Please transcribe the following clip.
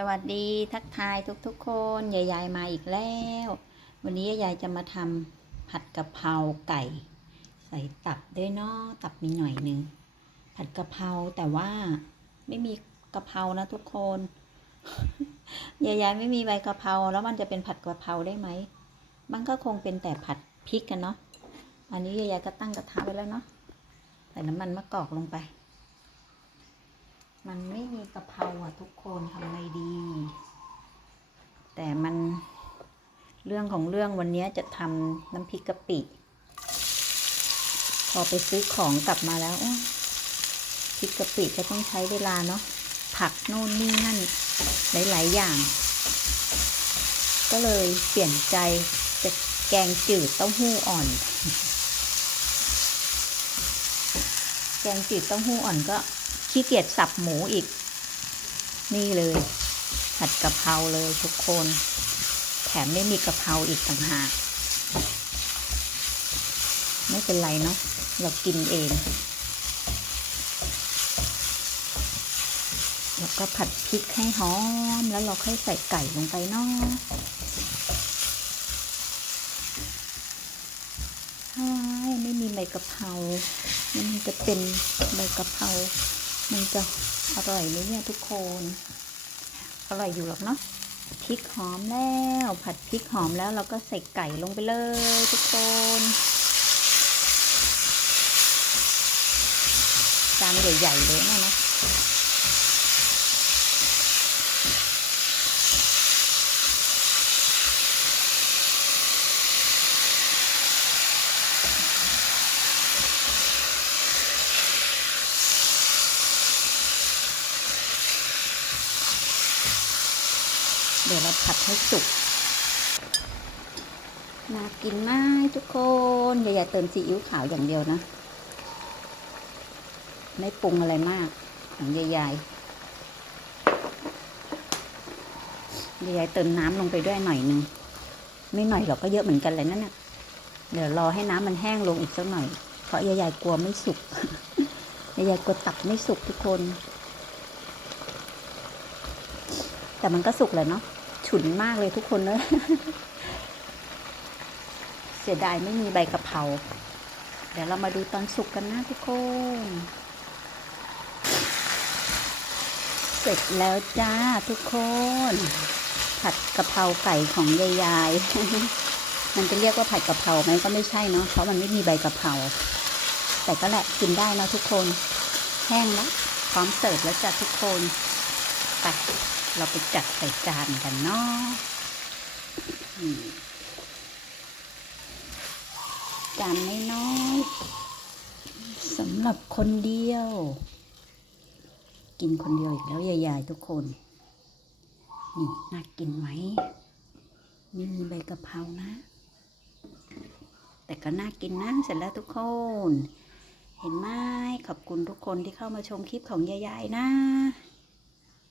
สวัสดีทักทายทุกๆคนยายๆมาอีกแล้ว วันนี้ยายจะมาทำผัดกะเพราไก่ ใส่ตับด้วยเนาะตับมีหน่อยหนึงผัดกะเพราแต่ว่าไม่มีกะเพรานะทุกคนยายๆไม่มีใบกะเพราแล้วมันจะเป็นผัดกะเพราได้ไหมมันก็คงเป็นแต่ผัดพริกกันเนาะอันนี้ยายๆก็ตั้งกระทะไว้แล้วเนาะใส่น้ำมันมะกอกลงไป มันไม่มีกะเพราอะทุกคนทำไงดี แต่มันเรื่องของเรื่องวันนี้จะทำน้ำพริกกะปิ พอไปซื้อของกลับมาแล้วพริกกะปิก็ต้องใช้เวลาเนาะผักโน่นนี่นั่นหลาย ๆ อย่าง ก็เลยเปลี่ยนใจจะแกงจืดเต้าหู้อ่อน แกงจืดเต้าหู้อ่อนก็ ขี้เกียจสับหมูอีก นี่เลย ผัดกะเพราเลยทุกคน แถมไม่มีกะเพราอีกต่างหาก ไม่เป็นไรเนาะเรากินเอง แล้วก็ผัดพริกให้หอม แล้วเราค่อยใส่ไก่ลงไปเนาะไม่มีใบกะเพรา มันจะเป็นใบกะเพรา มันจะอร่อยไหมเนี่ยทุกคน อร่อยอยู่หรอกเนาะพริกหอมแล้ว ผัดพริกหอมแล้วเราก็ใส่ไก่ลงไปเลยทุกคนจานใหญ่ๆเลยนะนะ เดี๋ยวเราผัดให้สุกน่ากินมากทุกคนอย่าอย่าเติมซีอิ๊วขาวอย่างเดียวนะ ไม่ปรุงอะไรมากของยายยายยายยายเติมน้ำลงไปด้วยหน่อยนึงไม่หน่อยหรอกก็เยอะเหมือนกันเลยนั่นน่ะเดี๋ยวรอให้น้ำมันแห้งลงอีกสักหน่อย เพราะยายยายกลัวไม่สุกยายยายกลัวตับไม่สุกทุกคน แต่มันก็สุกแหละเนาะ ฉุนมากเลยทุกคนเลยเสียดายไม่มีใบกะเพราเดี๋ยวเรามาดูตอนสุกกันนะทุกคน เสร็จแล้วจ้าทุกคน ผัดกะเพราไก่ของยายยายมันจะเรียกว่าผัดกะเพราไหมก็ไม่ใช่เนาะเพราะมันไม่มีใบกะเพราแต่ก็แหละกินได้นะทุกคน แห้งแล้วพร้อมเสิร์ฟแล้วจ้ะทุกคนไป เราไปจัดใส่จานกันเนาะจานไม่น้อยสำหรับคนเดียว กินคนเดียวอีกแล้วยายๆทุกคน นี่น่ากินไหม มีใบกะเพรานะ แต่ก็น่ากินนะเสร็จแล้วทุกคน เห็นไหมขอบคุณทุกคนที่เข้ามาชมคลิปของยายๆนะ